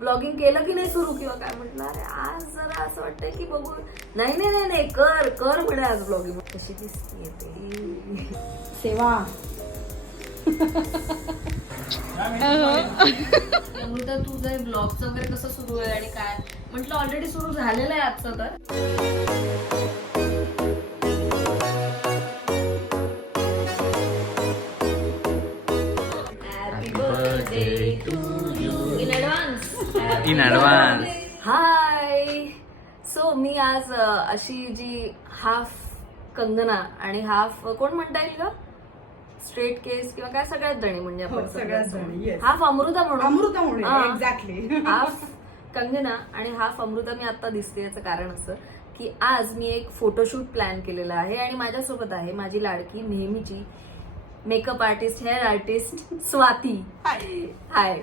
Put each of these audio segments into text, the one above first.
Blogging केलं की नाही सुरू किंवा काय म्हटलं अरे आज जरा असं वाटतंय की बघू नाही नाही नाही नाही कर कर म्हणे आज ब्लॉगिंग कशी दिसते ते. सेवा. अमृता तुझं ब्लॉगचं वगैरे कसं सुरू आहे आणि काय? म्हटलं ऑलरेडी सुरू झालेलं आहे आजचं तर. In advance. हाय सो मी आज अ, अशी जी हाफ कंगना आणि हाफ कोण म्हणता येईल का स्ट्रेट केस किंवा काय? सगळ्यात जणी म्हणजे हो, आपण सगळ्याच जणी, yes. हाफ अमृता म्हणून. अमृता म्हणून. एक्झॅक्टली हाफ कंगना आणि हाफ अमृता मी आता दिसते याचं कारण असं की आज मी एक फोटोशूट प्लॅन केलेला आहे आणि माझ्यासोबत आहे माझी लाडकी नेहमीची makeup artist hair artist Swati. Hi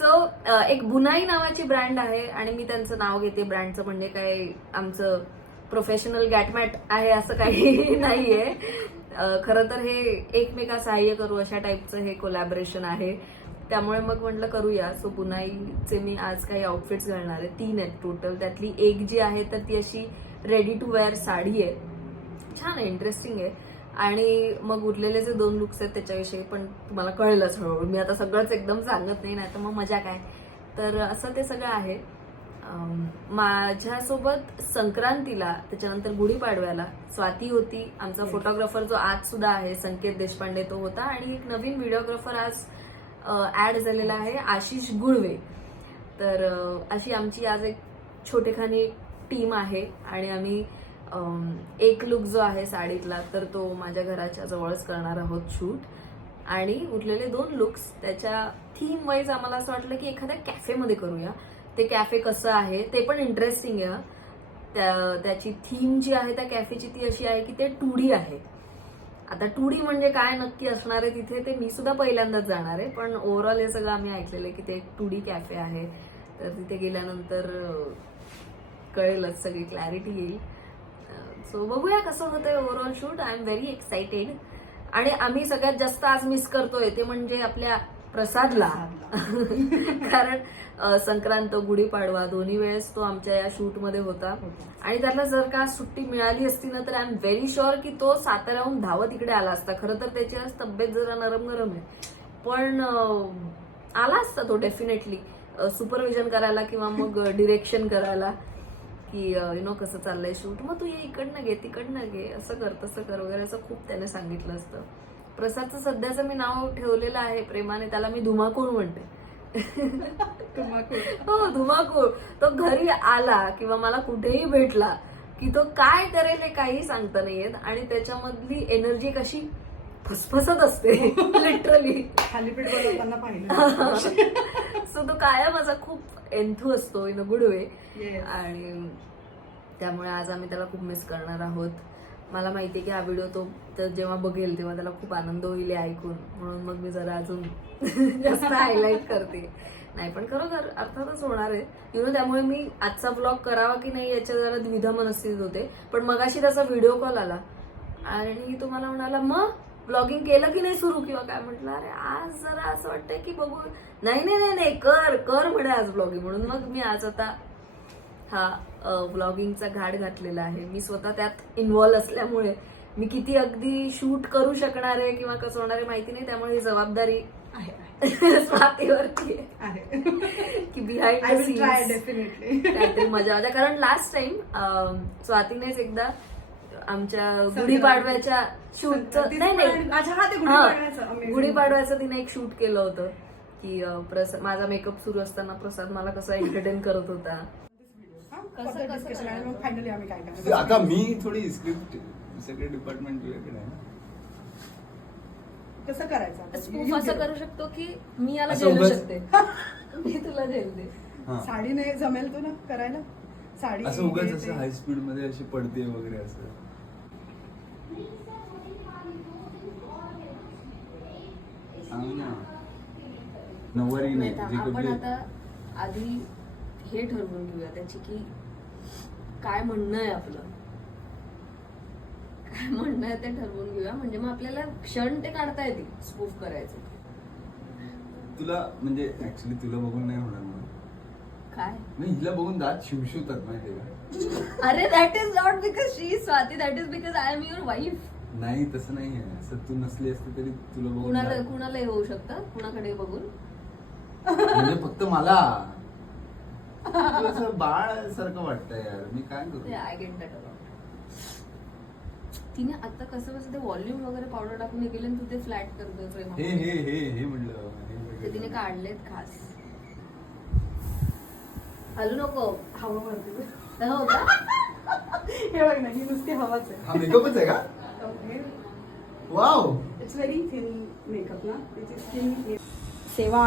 so एक बुनाई नावाची ब्रँड आहे आणि मी त्यांचं नाव घेते. ब्रँडचं म्हणजे काय आमचं प्रोफेशनल गॅटमॅट आहे असं काही नाहीये. अ, खरं तर हे एकमेका सहाय्य करू अशा टाईपचं हे कोलॅबरेशन आहे. त्यामुळे मग म्हटलं करूया. सो बुनाईचे मी आज काही आउटफिट्स घालणार आहे. तीन आहेत टोटल त्यातली एक जी आहे तर ती अशी रेडी टू वेअर साडी आहे. छान आहे इंटरेस्टिंग आहे. आणि मग उरलेले जे दोन लुक्स आहेत त्याच्याविषयी पण तुम्हाला कळलंच हळूहळू. मी आता सगळंच एकदम सांगत नाही नाही तर मग मजा काय? तर असं ते सगळं आहे. माझ्यासोबत संक्रांतीला त्याच्यानंतर गुढीपाडव्याला स्वाती होती. आमचा फोटोग्राफर जो आज सुद्धा आहे संकेत देशपांडे तो होता. आणि एक नवीन व्हिडिओग्राफर आज ऍड झालेला आहे आशिष गुळवे. तर अशी आमची आज एक छोटेखानी टीम आहे. आणि आम्ही एक लुक जो आहे साडीतला तर तो माझ्या घराच्या जवळच करणार आहोत शूट. आणि उरलेले दोन लुक्स त्याच्या थीम वाईज आम्हाला असं वाटलं की एखाद्या कॅफेमध्ये करूया. ते कॅफे कसं आहे ते पण इंटरेस्टिंग आहे. त्या त्याची थीम जी आहे त्या कॅफेची ती अशी आहे की ते टू डी आहे. आता टू डी म्हणजे काय नक्की असणार आहे तिथे ते मी सुद्धा पहिल्यांदाच जाणार आहे. पण ओव्हरऑल हे सगळं आम्ही ऐकलेलं आहे की ते टू डी कॅफे आहे. तर तिथे गेल्यानंतर कळेलच सगळी क्लॅरिटी येईल. सो बघूया कसं होतंय overall shoot I am very excited आणि आम्ही सगळ्यात जास्त आज मिस करतोय ते म्हणजे आपल्या प्रसादला. कारण संक्रांत गुढीपाडवा दोन्ही वेळेस तो आमच्या या शूटमध्ये होता. आणि त्याला जर का सुट्टी मिळाली असती ना तर आय एम व्हेरी शुअर की तो साताऱ्याहून धावत इकडे आला असता. खरं तर त्याची आज तब्येत जरा नरम नरम आहे. पण आला असता तो डेफिनेटली सुपरविजन करायला किंवा मग डिरेक्शन करायला. की यु नो कसं चाललंय शूट मग तू ये इकडनं घे तिकडनं घे असं कर तसं कर वगैरे असं खूप त्याने सांगितलं असतं. प्रसादचं सध्याचं मी नाव ठेवलेलं आहे प्रेमाने त्याला मी धुमाकूळ म्हणते. हो धुमाकूळ. तो घरी आला किंवा मला कुठेही भेटला की तो काय करेल हे काही सांगता नाही येत आणि त्याच्यामधली एनर्जी कशी फसफसत असते लिटरली बनवताना पाहिलं. सो तो कायम माझा खूप एन्थू असतो इन अ गुड वे. आणि त्यामुळे आज आम्ही त्याला खूप मिस करणार आहोत. मला माहिती आहे की हा व्हिडिओ तो तर जेव्हा बघेल तेव्हा त्याला खूप आनंद होईल ऐकून. म्हणून मग मी जरा अजून जास्त हायलाईट करते. नाही पण खरोखर अर्थातच होणार आहे. यु नो त्यामुळे मी आजचा ब्लॉग करावा की नाही याच्या जरा द्विधा मनस्थितीत होते. पण मगाशी त्याचा व्हिडिओ कॉल आला. आणि तो मला म्हणाला मग? ब्लॉगिंग केलं की नाही सुरू किंवा काय म्हटलं अरे आज जरा असं वाटतंय की बघू. नाही नाही नाही नाही कर कर म्हणे आज ब्लॉगिंग म्हणून. मग मी आज आता हा व्लॉगिंगचा घाट घातलेला आहे. मी स्वतः त्यात इन्व्हॉल्व असल्यामुळे मी किती अगदी शूट करू शकणार आहे किंवा कसं होणार आहे माहिती नाही. त्यामुळे ही जबाबदारी आहे स्वातीवरती आहे. की बिहाइंड काहीतरी मजा होत्या कारण लास्ट टाइम स्वातीनेच एकदा आमच्या गुढीपाडव्याच्या शूटचं नाही नाही. गुढीपाडव्याचं तिने एक शूट केलं होतं की अं, प्रस- माझा मेकअप सुरू असताना प्रसाद मला कसा एंटरटेन करत होता. हा, आता मी थोडी स्क्रिप्ट सगळे डिपार्टमेंट. कसं करायचं? स्कूप असं करू शकतो की मी याला झेलू शकते. मी तुला झेलते हा. साडीने जमेल तू ना करायला? साडी असं उगाच असं. हाय स्पीडमध्ये अशी पडते वगैरे असं. सांग ना. नऊवारी नाही आपण आता आधी हे ठरवून घेऊया त्याची की काय म्हणणं आहे आपलं. काय म्हणणं आहे ते ठरवून घेऊया. म्हणजे मग आपल्याला क्षण ते काढता येतील स्पूफ करायचं. तुला म्हणजे ऍक्च्युली तुला बघून नाही होणार म्हणून नाही हिला बघून दात शिवशिवतात माहितीये का? अरे that is not because she is Swati that is because I am your wife नाही तसं नाही आहे. असं तू नसली असती तरी तुला बघून कुणाला दात- कुणाला हे होऊ शकतं? कुणाकडे बघून? म्हणजे फक्त मला. तुला असं बाळ सारखं वाटतंय यार. मी काय करू? आय गेट दॅट तिने आता कसं कसं ते व्हॉल्यूम वगैरे पावडर टाकून हे केलं आणि तू ते फ्लॅट करतोय हे हे हे हे म्हणलं. हे तिने. काढलेत खास. हलू नको. हवा भरते हो का? हे बघ ना ही नुसती हवाच हा मेकअपच आहे का? आहे wow it's very thin makeup ना. तिची स्किन सेवा.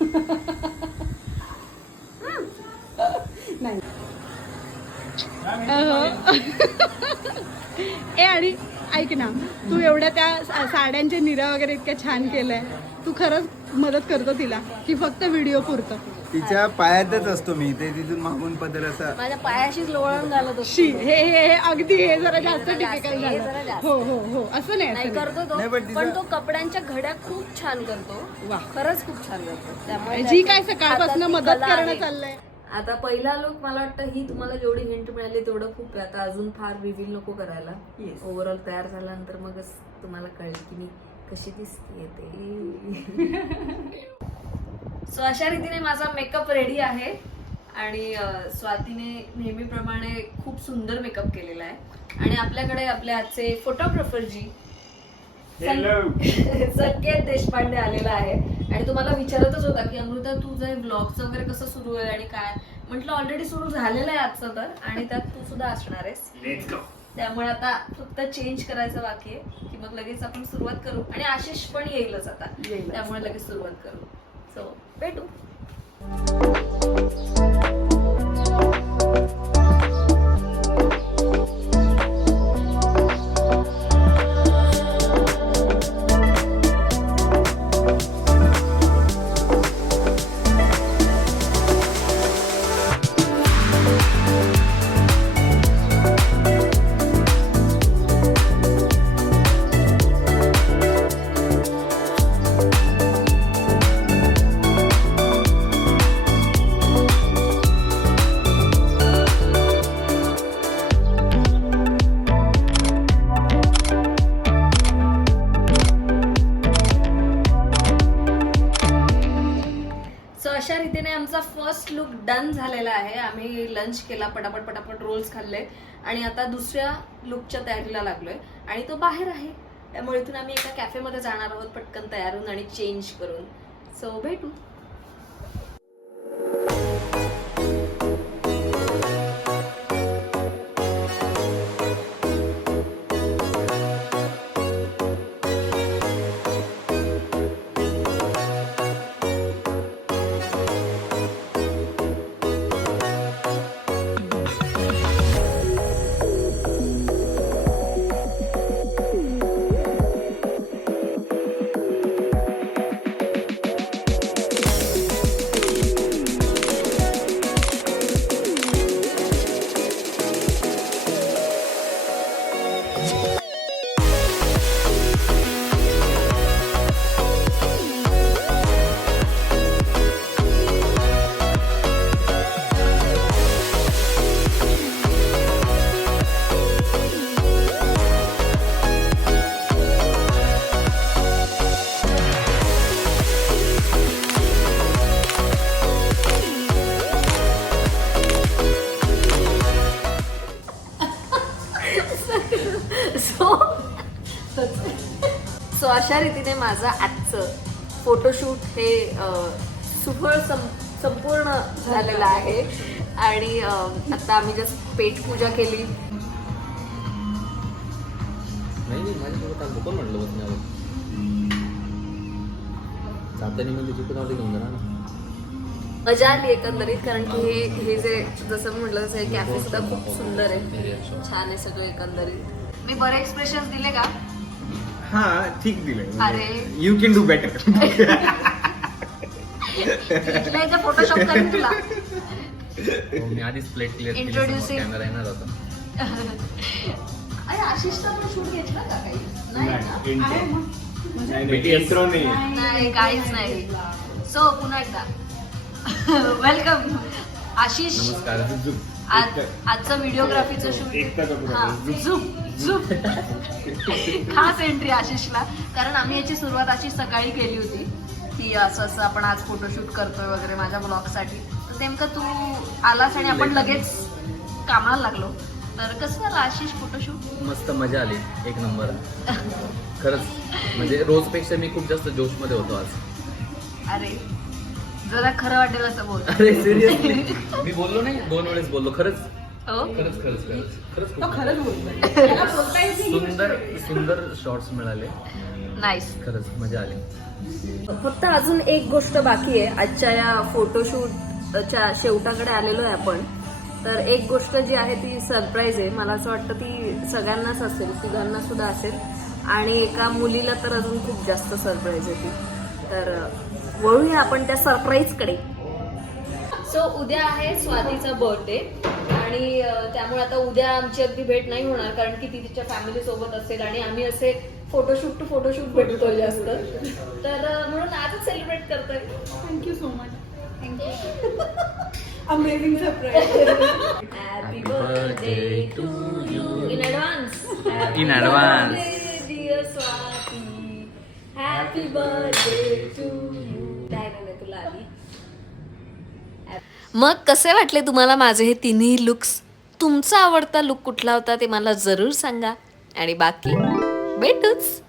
नाही. ए आणि ऐक ना तू एवढ्या त्या सा- साड्यांच्या निऱ्या वगैरे इतक्या छान केलंय. तू खरंच मदत करतो तिला की फक्त व्हिडिओ पुरतं तिच्या पायातच असतो मी ते तिथून मागून पदर असा माझ्या पायाशीच लोळण झालं तो शी हे हे हे अगदी हे जरा जास्त हे हे जरा झालं जास्त. हो हो हो असं नाही नाही असं नाही. करतो नाही, तो पण तिचं- पण तो कपड्यांच्या घड्या खूप छान करतो वा. खरंच खूप छान करतो त्यामुळे जी काय सकाळपासून हातातली मदत कला करणं आहे. चाललंय आता पहिला लोक मला वाटतं ही तुम्हाला जेवढी हिंट मिळाली तेवढं खूप आहे आता अजून फार रिव्हील नको करायला Yes. ओव्हरऑल तयार झाल्यानंतर मगच तुम्हाला कळेल की मी कशी दिसते ते? सो अशा रीतीने माझा मेकअप रेडी आहे. आणि स्वातीने नेहमीप्रमाणे खूप सुंदर मेकअप केलेला आहे. आणि आपल्याकडे आपले आजचे फोटोग्राफर जी संकेत देशपांडे आलेला आहे. आणि तुम्हाला विचारतच होता की अमृता तुझं ब्लॉगचं वगैरे कसं सुरू आहे आणि काय? म्हटलं ऑलरेडी सुरू झालेलं आहे आजचं तर. आणि त्यात तू सुद्धा असणार आहेस. त्यामुळे आता फक्त चेंज करायचं बाकी आहे की मग लगेच आपण सुरुवात करू. आणि आशिष पण येईलच आता. त्यामुळे लगेच सुरुवात करू. सो भेटू. अशा रीतीने आमचा फर्स्ट लुक डन झालेला आहे. आम्ही लंच केला पटापट पटापट रोल्स खाल्ले. आणि आता दुसऱ्या लुकच्या तयारीला लागलोय. आणि तो बाहेर आहे. त्यामुळे इथून आम्ही एका कॅफेमध्ये जाणार आहोत पटकन तयार होऊन आणि चेंज करून. सो भेटू. सो सो अशा रीतीने माझं आजचं फोटोशूट हे सुफळ सं संपूर्ण झालेलं आहे. आणि आता आम्ही जस्ट पेट पूजा केली. म्हणजे मजा आली एकंदरीत कारण की हे हे जे जसं म्हटलं तसं कॅफे सुद्धा खूप सुंदर आहे. छान आहे सगळं एकंदरीत. मी बरे एक्सप्रेशन दिले का? हा ठीक दिलंय अरे. You can do better Photoshop करेन तुला. हो, मी आधीच प्लेट क्लिअर कॅमेरा येणार होता. अरे आशिषचा पण शूट घेतला का काही? नाही ना? इंट्रो नाही नाही काहीच नाही. सो पुन्हा एकदा. वेलकम आशिष. नमस्कार आज आजचं व्हिडिओग्राफीचं शूट एकटा झुप खास एंट्री आशिषला. कारण आम्ही याची सुरुवात अशी सकाळी केली होती. की असं असं आपण आज फोटोशूट करतोय वगैरे माझ्या ब्लॉगसाठी तर नेमकं तू आलास आणि आपण लगेच कामाला लागलो. तर कसं झालं आशिष फोटोशूट मस्त मजा आली. एक नंबर. खरंच. म्हणजे रोजपेक्षा मी खूप जास्त जोशमध्ये होतो आज. अरे जरा खरं वाटेल असं बोल. अरे सिरियसली मी बोललो नाही दोन वेळेस बोललो. खरंच. खरंच खरंच खरंच. खरंच तो खूप खरंच बोलतोय. त्याला बोलता येत नाही. सुंदर सुंदर शॉर्ट्स मिळाले. नाईस खरंच मजा आली. फक्त अजून एक गोष्ट बाकी आहे. आजच्या या फोटोशूटच्या शेवटाकडे आलेलो आहे आपण. तर एक गोष्ट जी आहे ती सरप्राईज आहे. मला असं वाटतं ती सगळ्यांनाच असेल तिघांना सुद्धा असेल. आणि एका मुलीला तर अजून खूप जास्त सरप्राईज आहे ती. तर वळूया आपण त्या सरप्राईजकडे सो उद्या आहे स्वातीचा बर्थडे आणि त्यामुळे आता उद्या आमची अगदी भेट नाही होणार कारण की ती तिच्या फॅमिली सोबत असेल आणि आम्ही असे फोटोशूट टू फोटोशूट भेटतो जास्त. तर म्हणून आजच सेलिब्रेट करतोय. Thank you so much thank you amazing surprise happy birthday to you in advance In advance. Dear Swati happy birthday to मग कसे वाटले तुम्हाला माझे हे तिन्ही लुक्स तुमचा आवडता लुक कुठला होता ते मला जरूर सांगा. आणि बाकी भेटूच.